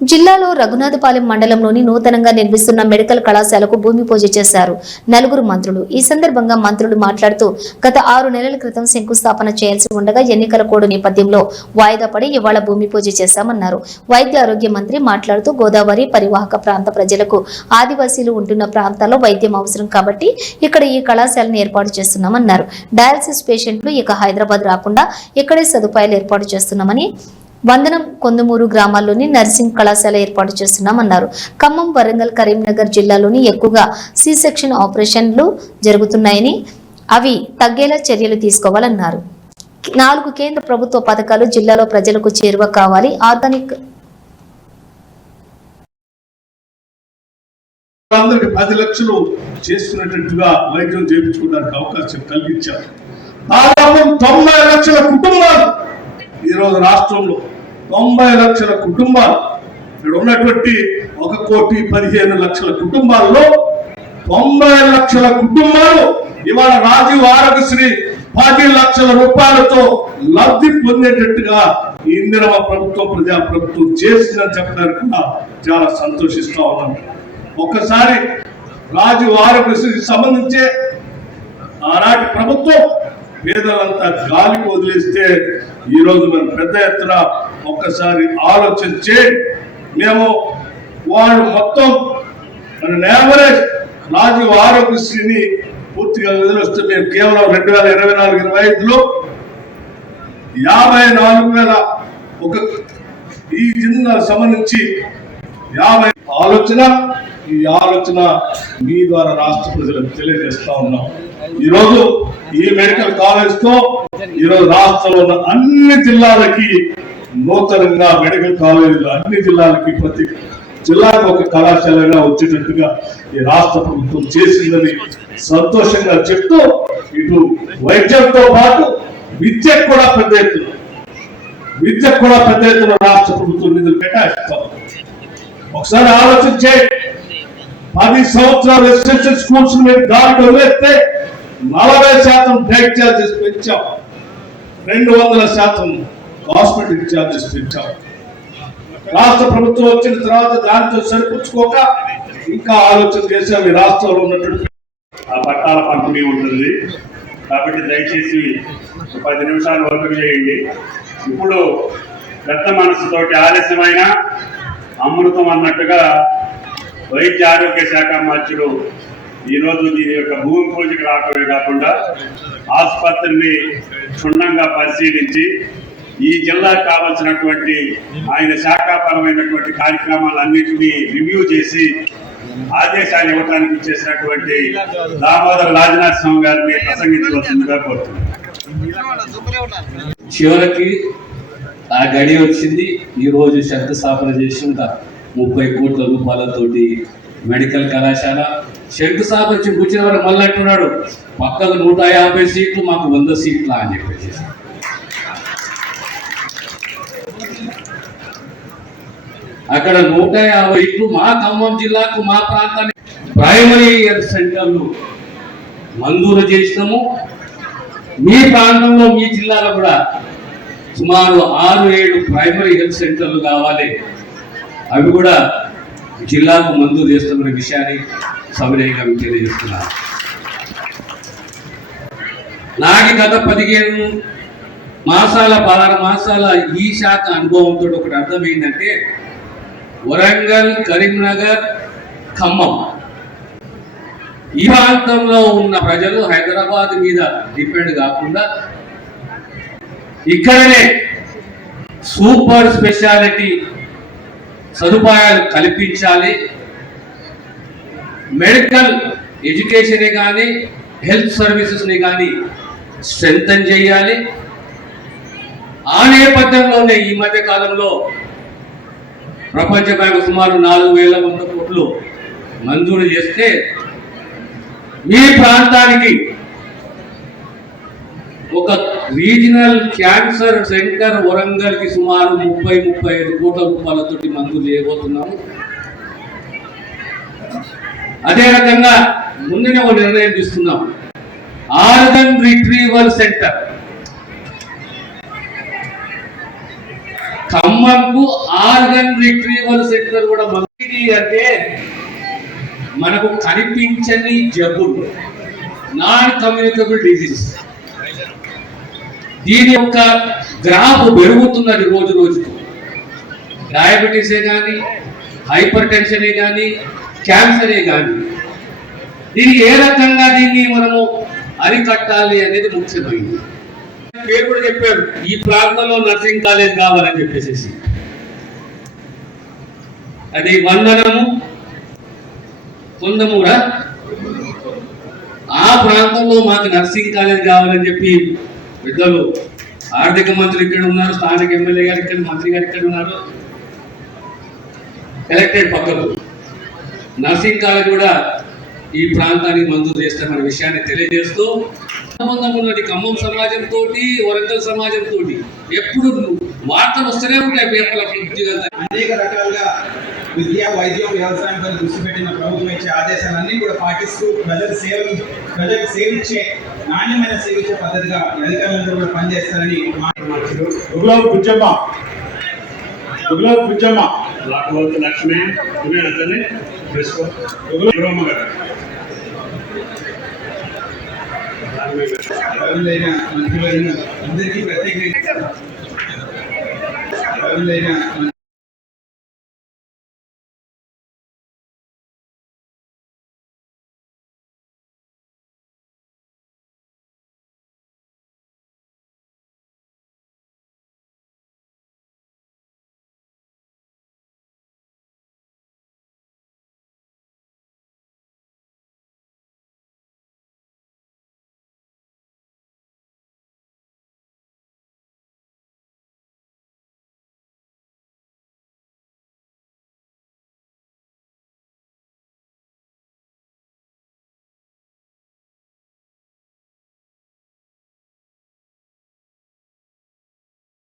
జిల్లాలో రఘునాథపాలెం మండలంలోని నూతనంగా నిర్మిస్తున్న మెడికల్ కళాశాలకు భూమి పూజ చేశారు నలుగురు మంత్రులు. ఈ సందర్భంగా మంత్రులు మాట్లాడుతూ గత 6 నెలల క్రితం శంకుస్థాపన చేయాల్సి ఉండగా ఎన్నికల కోడ్ నేపథ్యంలో వాయిదా పడి ఇవాళ భూమి పూజ చేశామన్నారు. వైద్య ఆరోగ్య మంత్రి మాట్లాడుతూ గోదావరి పరివాహక ప్రాంత ప్రజలకు ఆదివాసీలు ఉంటున్న ప్రాంతాల్లో వైద్యం అవసరం కాబట్టి ఇక్కడ ఈ కళాశాలను ఏర్పాటు చేస్తున్నామన్నారు. డయాలసిస్ పేషెంట్లు ఇక హైదరాబాద్ రాకుండా ఇక్కడే సదుపాయాలు ఏర్పాటు చేస్తున్నామని, వందనం కొందుమూరు గ్రామాల్లోని నర్సింగ్ కళాశాల ఏర్పాటు చేస్తున్నామన్నారు. ఖమ్మం, వరంగల్, కరీంనగర్ జిల్లాలోని ఎక్కువగా సి సెక్షన్ ఆపరేషన్లు జరుగుతున్నాయని అవి తగ్గేలా చర్యలు తీసుకోవాలన్నారు. 4 కేంద్ర ప్రభుత్వ పథకాలు జిల్లాలో ప్రజలకు చేరువ కావాలి. ఆర్గానిక్ 10 లక్షలు చేసుకునేటట్టుగా వైద్యం చేయించుకోవడానికి అవకాశం కలిగించారు. దాదాపు 90 లక్షల కుటుంబాలు ఈరోజు రాష్ట్రంలో 90 లక్షల కుటుంబాలు, ఇక్కడ ఉన్నటువంటి 1,15,00,000 కుటుంబాల్లో 90 లక్షల కుటుంబాలు ఇవాళ రాజీవ్ ఆరోగ్యశ్రీ 10 లక్షల రూపాయలతో లబ్ధి పొందేటట్టుగా ఇందిరమ్మ ప్రభుత్వం, ప్రజా ప్రభుత్వం చేసిందని చెప్పడానికి కూడా చాలా సంతోషిస్తా ఉన్నాను. ఒక్కసారి రాజీవ్ ఆరోగ్యశ్రీకి సంబంధించే ఆనాటి ప్రభుత్వం పేదలంతా గాలికి వదిలేస్తే ఈరోజు మనం పెద్ద ఎత్తున ఒక్కసారి ఆలోచించే మేము వాళ్ళు మొత్తం మన యావరేజ్ రాజీవ్ ఆరోగ్యశ్రీని పూర్తిగా వదిలేస్తే మేము కేవలం 2024-25లో 54,000 ఈ జిల్లాకు సంబంధించి 50 ఈ ఆలోచన మీ ద్వారా రాష్ట్ర ప్రజలకు తెలియజేస్తా ఉన్నాం. ఈరోజు ఈ మెడికల్ కాలేజ్ తో ఈరోజు రాష్ట్రంలో ఉన్న అన్ని జిల్లాలకి నూతనంగా మెడికల్ కాలేజీలు అన్ని జిల్లాలకి ప్రతి జిల్లాకు ఒక కళాశాలగా వచ్చేటట్టుగా ఈ రాష్ట్ర ప్రభుత్వం చేసిందని సంతోషంగా చెప్తూ ఇటు వైద్యంతో పాటు విద్యకు కూడా పెద్ద ఎత్తున రాష్ట్ర ప్రభుత్వం నిధులు కేటాయిస్తాం. ఒకసారి ఆలోచించే 10 సంవత్సరాలు రెసిడెన్షియల్ స్కూల్స్ మీద దాడి వదిలేస్తే 40% డైరెక్ట్ ఛార్జెస్ పెంచాం, 200% హాస్పిటల్ ఛార్జెస్ పెంచాం. రాష్ట్ర ప్రభుత్వం వచ్చిన తర్వాత దానితో సరిపుచ్చుకోక ఇంకా ఆలోచన చేసాం. ఈ రాష్ట్రంలో ఉన్నటువంటి ఆ పట్టాల పంపిణీ ఉంటుంది కాబట్టి దయచేసి 10 నిమిషాలు వరకు చేయండి. ఇప్పుడు పెద్ద మనసుతోటి ఆలస్యమైన అమృతం అన్నట్టుగా వైద్య ఆరోగ్య శాఖ మంత్రులు ఈరోజు దీని యొక్క భూమి పూజకు రావడమే కాకుండా ఆసుపత్రిని క్షుణ్ణంగా పరిశీలించి ఈ జిల్లాకు కావాల్సినటువంటి ఆయన శాఖాపరమైనటువంటి కార్యక్రమాలన్నింటినీ రివ్యూ చేసి ఆదేశాలు ఇవ్వడానికి చేసినటువంటి దామోదర్ రాజనాథ్ స్వామి గారిని ప్రసంగించవలసిందిగా కోరుతున్నాను. చివరికి ఆ గడి వచ్చింది. ఈరోజు శంకుస్థాపన చేసిన 30 కోట్ల రూపాయలతోటి మెడికల్ కళాశాల శంకుస్థాపన కూర్చున్న వారు మళ్ళీ అంటున్నాడు పక్కకు 150 సీట్లు మాకు 100 సీట్లా అని చెప్పేసి. అక్కడ 150 ఇట్లు మా ఖమ్మం జిల్లాకు మా ప్రాంతానికి ప్రైమరీ హెల్త్ సెంటర్లు మంజూరు చేసినాము. మీ ప్రాంతంలో మీ జిల్లాలో కూడా సుమారు 6-7 ప్రైమరీ హెల్త్ సెంటర్లు కావాలి. అవి కూడా జిల్లాకు మంజూరు చేస్తున్న విషయాన్ని సవినయంగా తెలియజేస్తున్నారు. నాకు గత 15 మాసాల 16 మాసాల ఈ శాఖ అనుభవంతో ఒకటి అర్థమైందంటే వరంగల్, కరీంనగర్, ఖమ్మం ఈ ప్రాంతంలో ఉన్న ప్రజలు హైదరాబాద్ మీద డిపెండ్ కాకుండా ఇక్కడనే సూపర్ స్పెషాలిటీ సదుపాయాలు కల్పించాలి. మెడికల్ ఎడ్యుకేషనే కానీ హెల్త్ సర్వీసెస్ని కానీ స్ట్రెంథన్ చేయాలి. ఆ నేపథ్యంలోనే ఈ మధ్య కాలంలో ప్రపంచ బ్యాంకు సుమారు 4,100 కోట్లు మంజూరు చేస్తే మీ ప్రాంతానికి ఒక రీజనల్ క్యాన్సర్ సెంటర్ వరంగల్కి సుమారు 30-35 కోట్ల రూపాయలతో మంజూరు చేయబోతున్నాము. అదే రకంగా ముందునే ఒక నిర్ణయం తీసుకున్నాం. ఆర్గన్ రిట్రీవల్ సెంటర్ ఖమ్మంకు ఆర్గన్ రిట్రీవల్ సెంటర్ కూడా మంచిది. అంటే మనకు కనిపించని జబ్బులు, నాన్ కమ్యూనికబుల్ డిజీజ్, దీని యొక్క గ్రాఫ్ పెరుగుతున్నది రోజు రోజుకు. డయాబెటీసే కానీ, హైపర్ టెన్షనే కానీ, క్యాన్సరే కానీ, దీన్ని ఏ రకంగా దీన్ని మనము అరికట్టాలి అనేది ముఖ్యమైనది. పేరు కూడా చెప్పారు, ఈ ప్రాంతంలో నర్సింగ్ కాలేజ్ కావాలని చెప్పేసి. అది వందనము కొందమూడ, ఆ ప్రాంతంలో మాకు నర్సింగ్ కాలేజ్ కావాలని చెప్పి పెద్దలు ఆర్థిక మంత్రి ఇక్కడ ఉన్నారు, స్థానిక ఎమ్మెల్యే గారు ఇక్కడ, మంత్రి గారు ఇక్కడ ఉన్నారు, కలెక్టరేట్ పక్కకు నర్సింగ్ కాలేజ్ కూడా ఈ ప్రాంతానికి మంజూరు చేస్తామనే విషయాన్ని తెలియజేస్తూ, సంబంధం ఉన్నది ఖమ్మం సమాజంతో, వరంగల్ సమాజంతో ఎప్పుడు వార్తలు వస్తూనే ఉంటాయి పేపర్ల. అనేక రకాలుగా విద్య, వైద్యం, వ్యవసాయంపై దృష్టి పెట్టిన ప్రభుత్వం ఇచ్చే ఆదేశాలన్నీ కూడా పాటిస్తూ ప్రజలకు సేవించే, నాణ్యమైన సేవించే పద్ధతిగా అధికారులందరూ కూడా పనిచేస్తారని లక్ష్మి మంత్రులైన అందరికీ ప్రత్యేకంగా